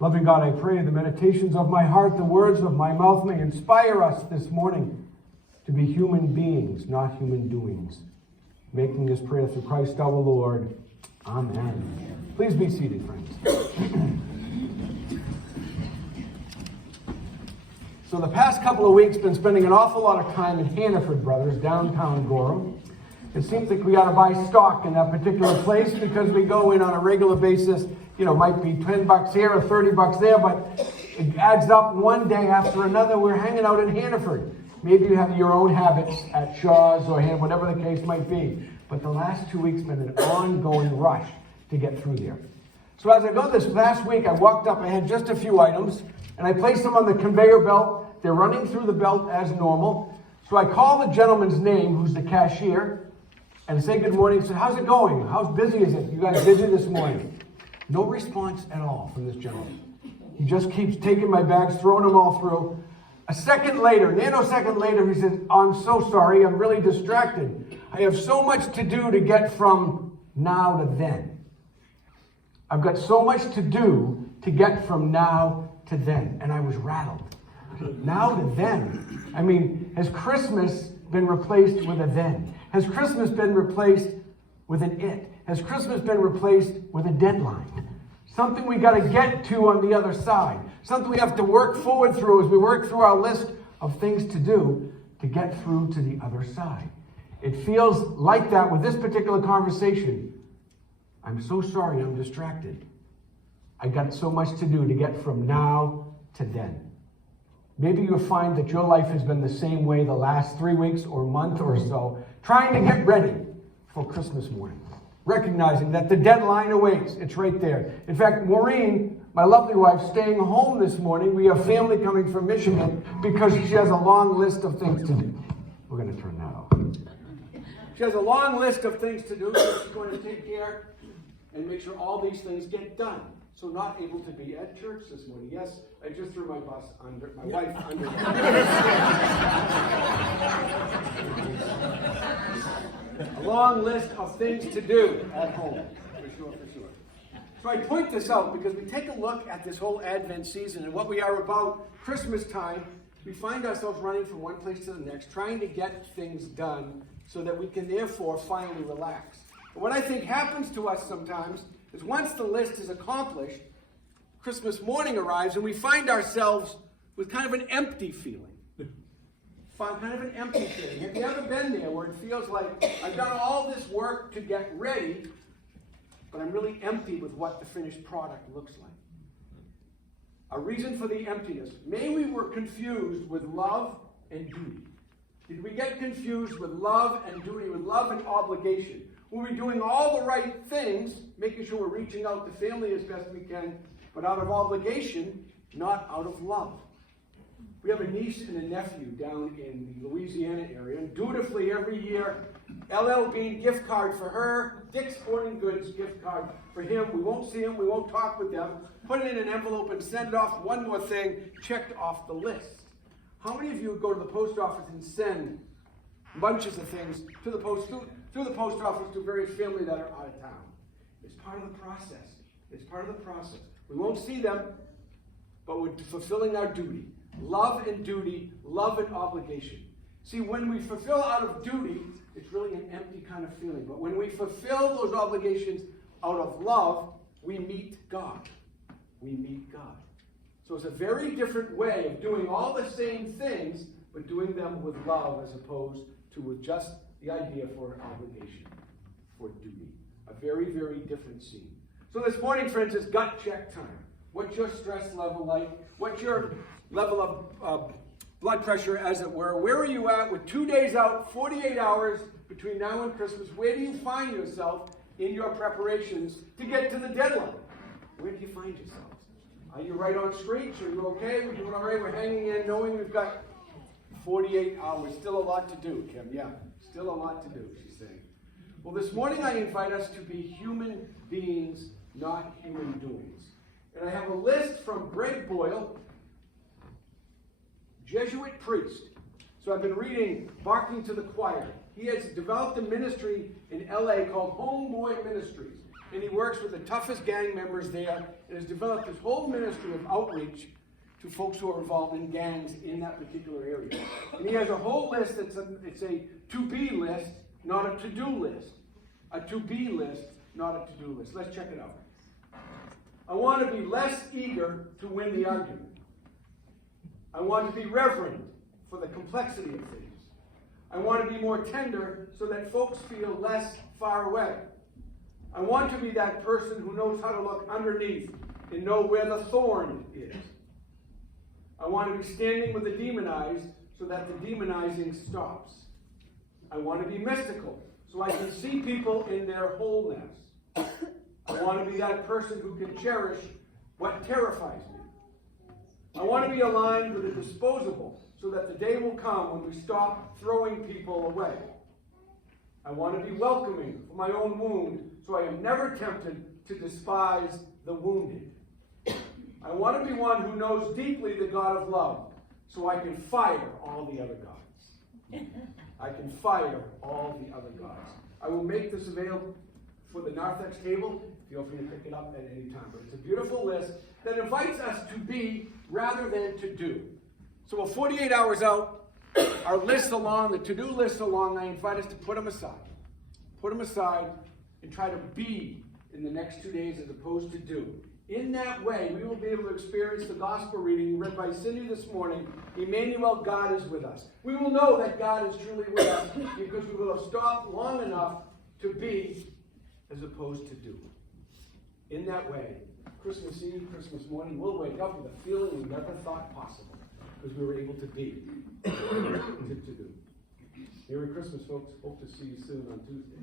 Loving God, I pray the meditations of my heart, the words of my mouth may inspire us this morning to be human beings, not human doings. Making this prayer through Christ our Lord. Amen. Please be seated, friends. So the past couple of weeks been spending an awful lot of time in Hannaford Brothers, downtown Gorham. It seems like we ought to buy stock in that particular place because we go in on a regular basis. You know, might be $10 here or $30 there, but it adds up one day after another. We're hanging out in Hannaford. Maybe you have your own habits at Shaw's or whatever the case might be. But the last 2 weeks been an ongoing rush to get through there. So as I go this last week, I walked up, I had just a few items, and I placed them on the conveyor belt. They're running through the belt as normal. So I call the gentleman's name, who's the cashier, and say good morning. He said, how's it going? How busy is it? You guys busy this morning? No response at all from this gentleman. He just keeps taking my bags, throwing them all through. A nanosecond later, he says, I'm so sorry, I'm really distracted. I have so much to do to get from now to then. I've got so much to do to get from now to then. And I was rattled. Now to then. I mean, has Christmas been replaced with a then? Has Christmas been replaced with an it? Has Christmas been replaced with a deadline? Something we got to get to on the other side. Something we have to work forward through as we work through our list of things to do to get through to the other side. It feels like that with this particular conversation. I'm so sorry, I'm distracted. I got so much to do to get from now to then. Maybe you'll find that your life has been the same way the last 3 weeks or month or so, trying to get ready for Christmas morning. Recognizing that the deadline awaits. It's right there. In fact, Maureen, my lovely wife, staying home this morning. We have family coming from Michigan because she has a long list of things to do. We're going to turn that off. She has a long list of things to do, so she's going to take care and make sure all these things get done. So not able to be at church this morning. Yes, I just threw my wife under. A long list of things to do at home, for sure. So I point this out because we take a look at this whole Advent season and what we are about Christmas time. We find ourselves running from one place to the next, trying to get things done so that we can therefore finally relax. But what I think happens to us sometimes is once the list is accomplished, Christmas morning arrives and we find ourselves with kind of an empty feeling. Kind of an empty feeling. Have you ever been there where it feels like I've done all this work to get ready, but I'm really empty with what the finished product looks like? A reason for the emptiness. Maybe we were confused with love and duty. Did we get confused with love and duty, with love and obligation? Were we doing all the right things, making sure we're reaching out to family as best we can, but out of obligation, not out of love? We have a niece and a nephew down in the Louisiana area, and dutifully every year, LL Bean gift card for her, Dick's Sporting Goods gift card for him. We won't see him, we won't talk with them. Put it in an envelope and send it off. One more thing, checked off the list. How many of you go to the post office and send bunches of things to the post office to various family that are out of town? It's part of the process. We won't see them, but we're fulfilling our duty. Love and duty, love and obligation. See, when we fulfill out of duty, it's really an empty kind of feeling. But when we fulfill those obligations out of love, we meet God. So it's a very different way of doing all the same things, but doing them with love as opposed to with just the idea for obligation, for duty. A very, very different scene. So this morning, friends, is gut check time. What's your stress level like? What's your level of blood pressure, as it were? Where are you at with 2 days out, 48 hours between now and Christmas? Where do you find yourself in your preparations to get to the deadline? Where do you find yourselves? Are you right on streets? Are you okay? We're doing all right? We're hanging in, knowing we've got 48 hours. Still a lot to do, Kim. Yeah, still a lot to do, she's saying. Well, this morning I invite us to be human beings, not human doings. And I have a list from Greg Boyle, Jesuit priest. So I've been reading Barking to the Choir. He has developed a ministry in LA called Homeboy Ministries. And he works with the toughest gang members there and has developed his whole ministry of outreach to folks who are involved in gangs in that particular area. And he has a whole list it's a to-be list, not a to-do list. A to-be list, not a to-do list. Let's check it out. I want to be less eager to win the argument. I want to be reverent for the complexity of things. I want to be more tender so that folks feel less far away. I want to be that person who knows how to look underneath and know where the thorn is. I want to be standing with the demonized so that the demonizing stops. I want to be mystical so I can see people in their wholeness. I want to be that person who can cherish what terrifies me. I want to be aligned with the disposable so that the day will come when we stop throwing people away. I want to be welcoming for my own wound so I am never tempted to despise the wounded. I want to be one who knows deeply the God of love so I can fire all the other gods. I can fire all the other gods. I will make this available for the narthex table. Feel free to pick it up at any time. But it's a beautiful list that invites us to be rather than to do. So we're 48 hours out. Our lists along, the to-do lists along, I invite us to put them aside. Put them aside and try to be in the next 2 days as opposed to do. In that way, we will be able to experience the gospel reading read by Cindy this morning. Emmanuel, God is with us. We will know that God is truly with us because we will have stopped long enough to be as opposed to do. In that way, Christmas Eve, Christmas morning, we'll wake up with a feeling we never thought possible because we were able to be, to do. Merry Christmas, folks. Hope to see you soon on Tuesday.